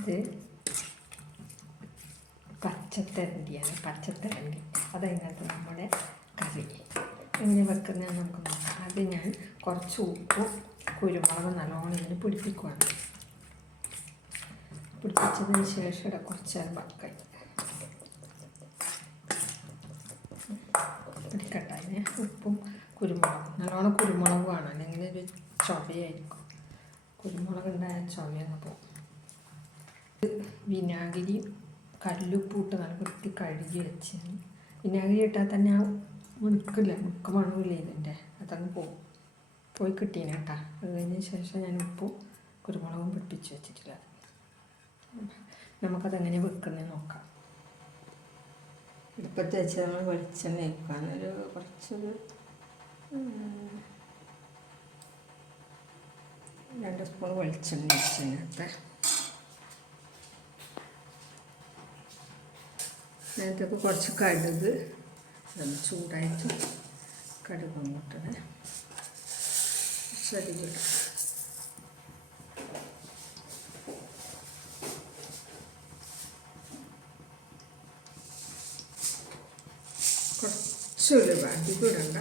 ഇത് പച്ചത്തരണ്ടിയാണ്, പച്ചത്തരണ്ടി. അതതിനകത്ത് നമ്മുടെ കറി എങ്ങനെ വെക്കുന്നതെന്ന് നമുക്ക് നോക്കാം. അത് ഞാൻ കുറച്ച് ഉപ്പും കുരുമുളകും നല്ലോണം ഇതിന് പിടിപ്പിക്കുകയാണ്. പിടിപ്പിച്ചതിന് ശേഷം ഇവിടെ കുറച്ച് നേരം വെക്കാം. പിടിക്കട്ടെ. അതിന് ഉപ്പും കുരുമുളകും നല്ലോണം കുരുമുളക് വേണം, അല്ലെങ്കിൽ ഒരു ചൊവയായിരിക്കും. കുരുമുളക് ഉണ്ടായ ചൊവയങ്ങ് പോകും. വിനാഗിരി കല്ലുപ്പൂട്ട് നല്ല വൃത്തി കഴുകി വെച്ച്, വിനാഗിരി ഇട്ടാൽ തന്നെ ആ മുക്ക് മണമില്ല ഇതിൻ്റെ, അതങ്ങ് പോയി കിട്ടീനെ കേട്ടോ. അത് കഴിഞ്ഞ ശേഷം ഞാൻ ഉപ്പും കുരുമുളകും പിടിപ്പിച്ച് വെച്ചിട്ടില്ല. നമുക്കതെങ്ങനെ വെക്കുന്നതെന്ന് നോക്കാം. ഇപ്പോഴത്തെ വെച്ചാൽ നമ്മൾ വെളിച്ചെണ്ണ വയ്ക്കാൻ കുറച്ചൊരു 2 സ്പൂൺ വെളിച്ചെണ്ണ വെച്ചതിനകത്ത് അതിനകത്തൊക്കെ കുറച്ച് കടുക് ചൂടായിട്ട് കടുക് അങ്ങോട്ടത് ശരിവിടും. കുറച്ചൊരു അധികം ഇടണ്ട,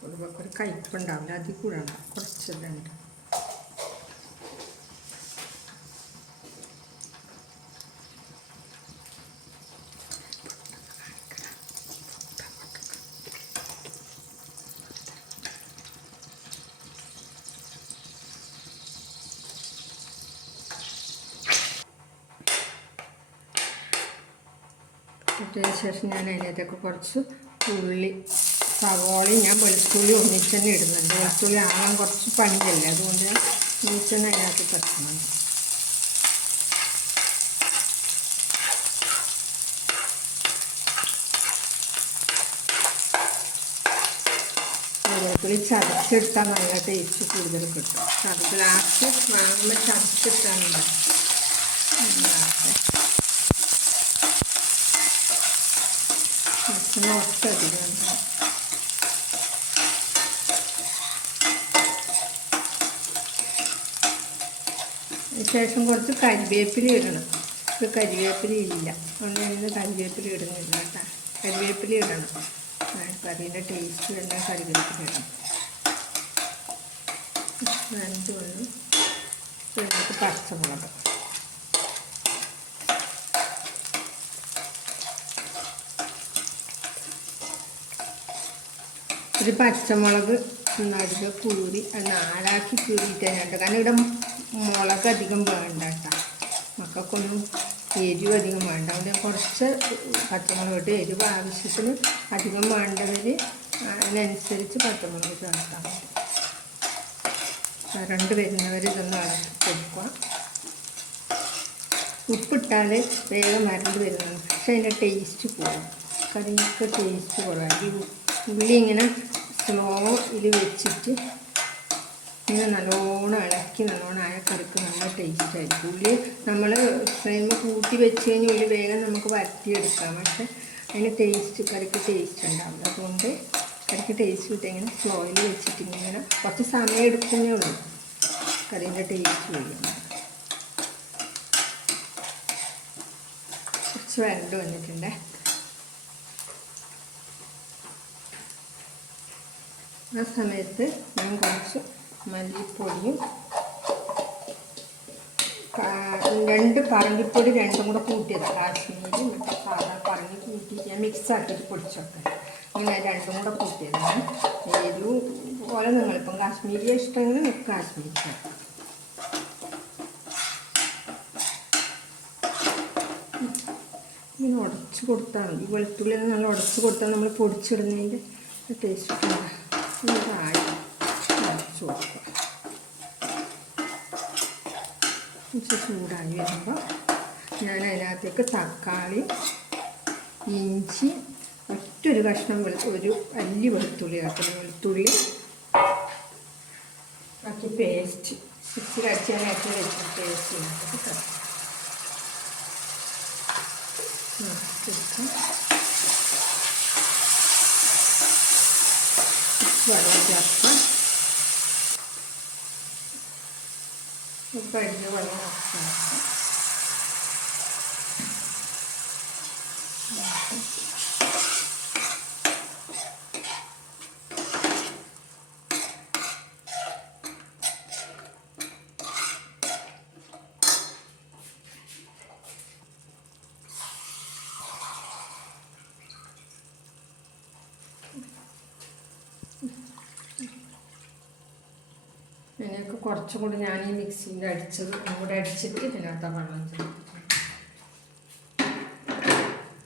കുറച്ച് ഒരു കയ്പുണ്ടാവില്ല, അധികം ഇടണ്ട, കുറച്ചിടണ്ട. ഇട്ടതിന് ശേഷം ഞാൻ അതിനകത്തൊക്കെ കുറച്ച് ഉള്ളി, സവോളയും ഞാൻ വെളുത്തുള്ളി ഒന്നിച്ച് തന്നെ ഇടുന്നുണ്ട്. വെളുത്തുള്ളി ആകാൻ കുറച്ച് പണിയല്ലേ, അതുകൊണ്ട് ഞാൻ ഒന്നിച്ച് തന്നെ അതിനകത്ത് തട്ടുന്നുണ്ട്. വെളുത്തുള്ളി ചതച്ചിട്ടാൽ നല്ല ടേസ്റ്റ് കൂടുതൽ കിട്ടും. ലാസ്റ്റ് വാങ്ങുമ്പോൾ ചതച്ചിട്ടാണ് ഒട്ടധികം. ശേഷം കുറച്ച് കരിവേപ്പില ഇടണം. ഇപ്പോൾ കരിവേപ്പില ഇല്ല, അതുകൊണ്ട് ഞാനിന്ന് കരിവേപ്പില ഇടുന്നില്ല കേട്ടോ. കരിവേപ്പില ഇടണം, കറീൻ്റെ ടേസ്റ്റ് വേണ്ട കരിവേപ്പില ഇടണം. നനച്ച് വന്ന് ഇതിനകത്ത് പച്ചമുളക്, ഒരു പച്ചമുളക് നടുക കീറി, അത് 4ആക്കി കീറിയിട്ടുണ്ട്. കാരണം ഇവിടെ മുളക് അധികം വേണ്ട കേട്ടോ, മക്കൾക്കൊന്നും എരിവ് അധികം വേണ്ട. അതുകൊണ്ട് കുറച്ച് പച്ചമുളക് ഇട്ട് എരിവ് ആവശ്യത്തിന് അധികം വേണ്ടവർ അതിനനുസരിച്ച് പച്ചമുളക് ചേർത്താൽ മതി. വരണ്ട് വരുന്നവർ ഇതൊന്ന് ഇളക്കി കൊടുക്കുക. ഉപ്പിട്ടാൽ വേഗം വരണ്ട് വരുന്നത്, പക്ഷേ അതിൻ്റെ ടേസ്റ്റ് പോകും, കറിക്ക് ടേസ്റ്റ് കുറവാണ്. ഉള്ളി ഇങ്ങനെ സ്ലോയിൽ വെച്ചിട്ട് ഇങ്ങനെ നല്ലോണം ഇളക്കി നല്ലോണം ആയ കറിക്ക് നല്ല ടേസ്റ്റ് ആയിരിക്കും. ഉള്ളി നമ്മൾ ഫ്ലെയിം കൂട്ടി വെച്ച് കഴിഞ്ഞാൽ ഉള്ളി വേഗം നമുക്ക് വരട്ടിയെടുക്കാം, പക്ഷെ അതിന് കറിക്ക് ടേസ്റ്റ് ഉണ്ടാവില്ല. അതുകൊണ്ട് കറിക്ക് ടേസ്റ്റ് കിട്ടുക ഇങ്ങനെ സ്ലോയിൽ വെച്ചിട്ട് ഇങ്ങനെ കുറച്ച് സമയം എടുക്കുന്നേ ഉള്ളൂ കറീൻ്റെ ടേസ്റ്റ് വരും. കുറച്ച് വരണ്ട് വന്നിട്ടുണ്ട്. ആ സമയത്ത് ഞാൻ കുറച്ച് മല്ലിപ്പൊടിയും 2 പറങ്കിപ്പൊടി 2ഉം കൂടെ കൂട്ടിയതാണ്. കാശ്മീരി മറ്റേ സാധാ പറങ്കി കൂട്ടിയിട്ട് ഞാൻ മിക്സാക്കിയിട്ട് പൊടിച്ചൊക്കെ അങ്ങനെ 2ഉം കൂടെ കൂട്ടിയതാണ്. എരിവ് പോലെ നിങ്ങളിപ്പം കാശ്മീരി ഇഷ്ടമെങ്കിൽ നിങ്ങൾക്ക് കാശ്മീരി ചേർക്കാം. ഇങ്ങനെ ഉടച്ച് കൊടുത്താൽ മതി. വെളുത്തുള്ളി നല്ല ഉടച്ച് കൊടുത്താൽ നമ്മൾ പൊടിച്ചിടുന്നതിൻ്റെ ടേസ്റ്റ് ഉണ്ടാകും. ഇതായി ഉടച്ച് കൊടുക്കുക. ചൂടായി വരുമ്പോൾ ഞാൻ അതിനകത്തേക്ക് തക്കാളി, ഇഞ്ചി, ഒറ്റൊരു കഷ്ണം ഒരു അല്ലി വെളുത്തുള്ളി ആക്കണം. വെളുത്തുള്ളി ബാക്കി പേസ്റ്റ് മിക്സിയിൽ അടിച്ചാനായിട്ട് വെച്ച പേസ്റ്റ് ഉണ്ടാക്കി വെള്ളം ചേർക്കാം. കഴിഞ്ഞ വെള്ളം ചേർക്കാം. അതിലേക്ക് കുറച്ചും കൂടി ഞാൻ ഈ മിക്സിയിൽ അടിച്ചത് കൂടെ അടിച്ചിട്ട് ഇതിനകത്ത് വെള്ളം ചേർത്തിട്ടുണ്ട്.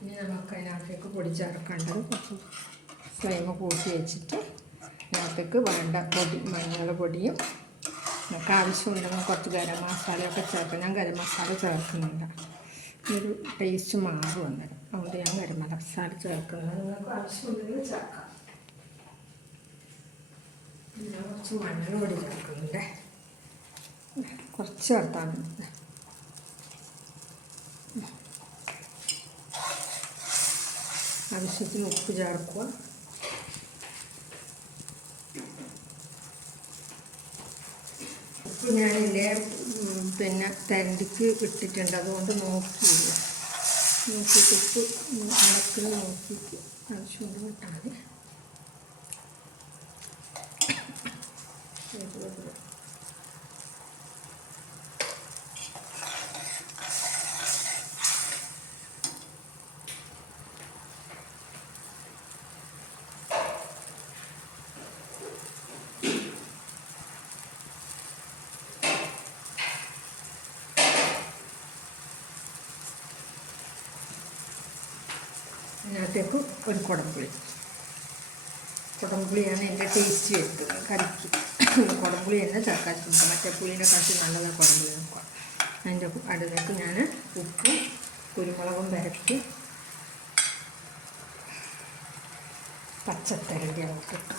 ഇനി നമുക്ക് അതിനകത്തേക്ക് പൊടി ചേർക്കേണ്ടത് കുറച്ച് ഫ്ലെയിം കൂട്ടി വെച്ചിട്ട് അതിനകത്തേക്ക് വേണ്ട പൊടി മഞ്ഞൾ പൊടിയും നമുക്ക് ആവശ്യമുണ്ടെങ്കിൽ കുറച്ച് ഗരം മസാലയൊക്കെ ചേർക്കാം. ഞാൻ ഗരം മസാല ചേർക്കുന്നുണ്ട്, ഒരു ടേസ്റ്റ് മാറും അന്നേരം. അതുകൊണ്ട് ഞാൻ ഗരം മസാല ചേർക്കുന്നത് നിങ്ങൾക്ക് ആവശ്യമുണ്ടെങ്കിൽ ചേർക്കാം. പിന്നെ കുറച്ച് മഞ്ഞൾ പൊടി ചേർക്കുന്നുണ്ട്, കുറച്ച് ചേർത്താൽ മതി. ആവശ്യത്തിന് ഉപ്പ് ചേർക്കുക. ഉപ്പ് ഞാനില്ലേ പിന്നെ തരണ്ടിക്ക് ഇട്ടിട്ടുണ്ട്, അതുകൊണ്ട് നോക്കിയില്ല. നോക്കിയിട്ട് ഉപ്പ് മുളക്കിൽ നോക്കിയിട്ട് ആവശ്യമുണ്ട് ഇട്ടാൽ മതി. അതിനകത്തേക്ക് ഒരു കുടംപുളിയാണ് എൻ്റെ ടേസ്റ്റ് വരുന്നത് കറിക്ക്. കുടംപുളി തന്നെ ചേർക്കാറുണ്ട്, മറ്റേ പുളിനെ കാട്ടി നല്ലതാണ് കുടംപുളി നോക്കുക. അതിൻ്റെ അടുത്തേക്ക് ഞാൻ ഉപ്പും കുരുമുളകും വരട്ടി പച്ചത്തരണ്ടി അങ്ങോട്ട് ഇട്ടു.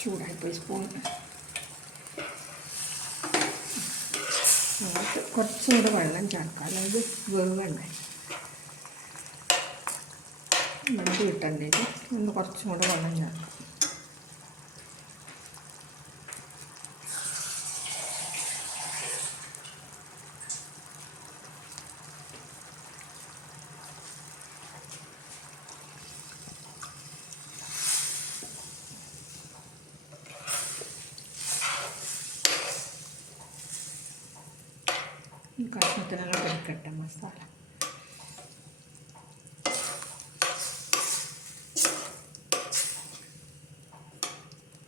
ചൂടായിപ്പോയി സ്പൂൺ. അങ്ങോട്ട് കുറച്ചും കൂടെ വെള്ളം ചേർക്കാം, അതായത് വേവുണ്ടായി വെന്ത് കിട്ടണ്ടേക്ക് ഒന്ന് കുറച്ചും കൂടെ വെള്ളം ചേർക്കാം. കഷ്ണത്തിനെല്ലാം കൊടുക്കട്ടെ മസാല.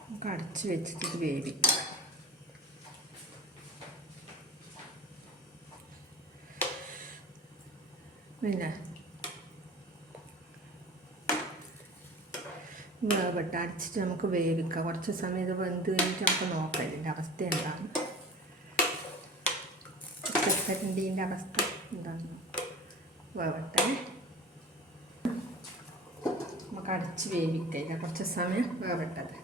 നമുക്ക് അടച്ച് വെച്ചിട്ട് വേവിക്കാം. പിന്നെ വേവട്ടെ, അടച്ചിട്ട് നമുക്ക് വേവിക്കാം. കുറച്ച് സമയം ഇത് വെന്ത് കഴിഞ്ഞിട്ട് നമുക്ക് നോക്കാം ഇതിൻ്റെ അവസ്ഥ എന്താണ്, പച്ചക്കറിൻ്റെ അവസ്ഥ എന്താണ്. വേവട്ടെ, നമുക്ക് അടച്ച് വേവിക്കാം. കുറച്ച് സമയം വേവട്ടത്.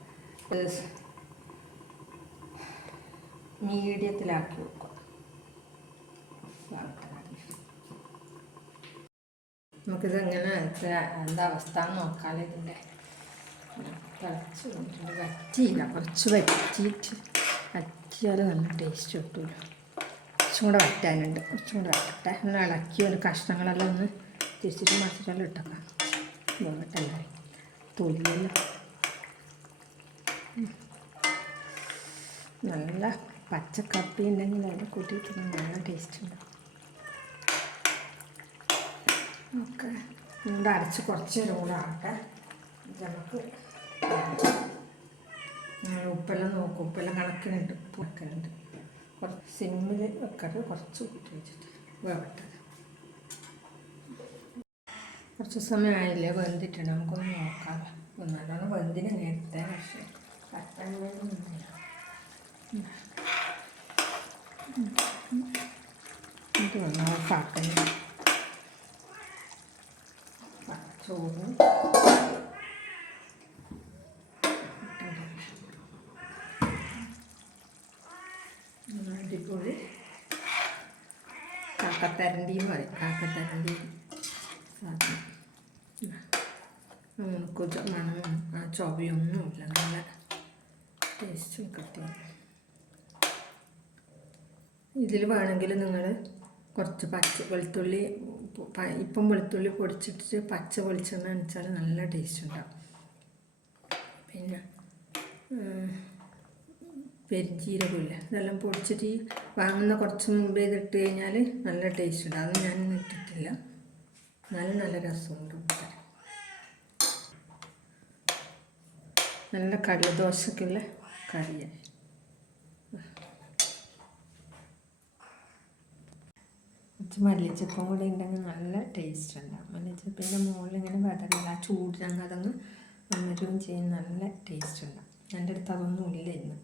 മീഡിയത്തിലാക്കി വെക്കുക. നമുക്കിത് എങ്ങനെ എന്താ അവസ്ഥ എന്ന് നോക്കാമല്ലോ. ഇതിൻ്റെ തിളച്ച് വന്നിട്ടുണ്ട്, വറ്റിയില്ല, കുറച്ച് വറ്റിയാൽ നല്ല ടേസ്റ്റ് കിട്ടുമല്ലോ. കുറച്ചും കൂടെ വറ്റാനുണ്ട്, കുറച്ചും കൂടെ വറ്റട്ടെ. ഒന്ന് ഇളക്കി ഒരു കഷ്ണങ്ങളെല്ലാം ഒന്ന് തിരിച്ചിട്ട് മറിച്ചിട്ടെല്ലാം ഇട്ടേക്കാം. വേവട്ടല്ലേ, തൊലിയെല്ലാം നല്ല പച്ചക്കപ്പി ഉണ്ടെങ്കിൽ അതിൽ കൂട്ടിയിട്ട് നല്ല ടേസ്റ്റ് ഉണ്ട്. ഓക്കെ, ഇവിടെ അരച്ച് കുറച്ച് നേരം കൂടെ ആകട്ടെ. നമുക്ക് ഉപ്പെല്ലാം നോക്കും, ഉപ്പെല്ലാം കണക്കിനുണ്ട്, ഉപ്പ് വെക്കലുണ്ട്. കുറച്ച് സിമ്മിൽ വെക്കരുത്, കുറച്ച് കൂട്ടി വെച്ചിട്ട് വേവട്ടെ. കുറച്ച് സമയമായില്ലേ, വെന്തിട്ടുണ്ട്, നമുക്കൊന്ന് നോക്കാം. നല്ലോണം വെന്തിന് നേരത്തെ, പക്ഷേ കട്ടാൻ വേണ്ടിയൊന്നുമില്ല. ഇത് വന്ന് ഓഫാക്കണം. ചോറ് അടിപൊളി കാക്കത്തരണ്ടിയും പറയും, കാക്കത്തരണ്ടി സാധനം. നമുക്ക് മണവും ചൊവയൊന്നുമില്ല, നല്ല ടേസ്റ്റും കിട്ടും. ഇതിൽ വേണമെങ്കിൽ നിങ്ങൾ കുറച്ച് വെളുത്തുള്ളി, ഇപ്പം വെളുത്തുള്ളി പൊടിച്ചിട്ട് പച്ച വെളിച്ചെണ്ണ വെച്ചാൽ നല്ല ടേസ്റ്റ് ഉണ്ടാവും. പിന്നെ പെരുംജീരകമില്ല, ഇതെല്ലാം പൊടിച്ചിട്ട് വാങ്ങുന്ന കുറച്ച് മുമ്പേ ഇതിട്ട് കഴിഞ്ഞാൽ നല്ല ടേസ്റ്റ് ഉണ്ട്. അത് ഞാൻ ഇട്ടിട്ടില്ല, എന്നാലും നല്ല രസമുണ്ട്. നല്ല കടലദോശക്കുള്ള കറിയായി. കുറച്ച് മല്ലിച്ചപ്പും കൂടി ഉണ്ടെങ്കിൽ നല്ല ടേസ്റ്റ് ഉണ്ടാകും. മല്ലിച്ചപ്പിൻ്റെ മുകളിൽ ഇങ്ങനെ വടകില്ല, ആ ചൂടിനങ്ങ് അതങ്ങ് വന്നിട്ടും ചെയ്യും, നല്ല ടേസ്റ്റ് ഉണ്ടാകും. എൻ്റെ അടുത്ത് അതൊന്നും ഇല്ല ഇന്ന്.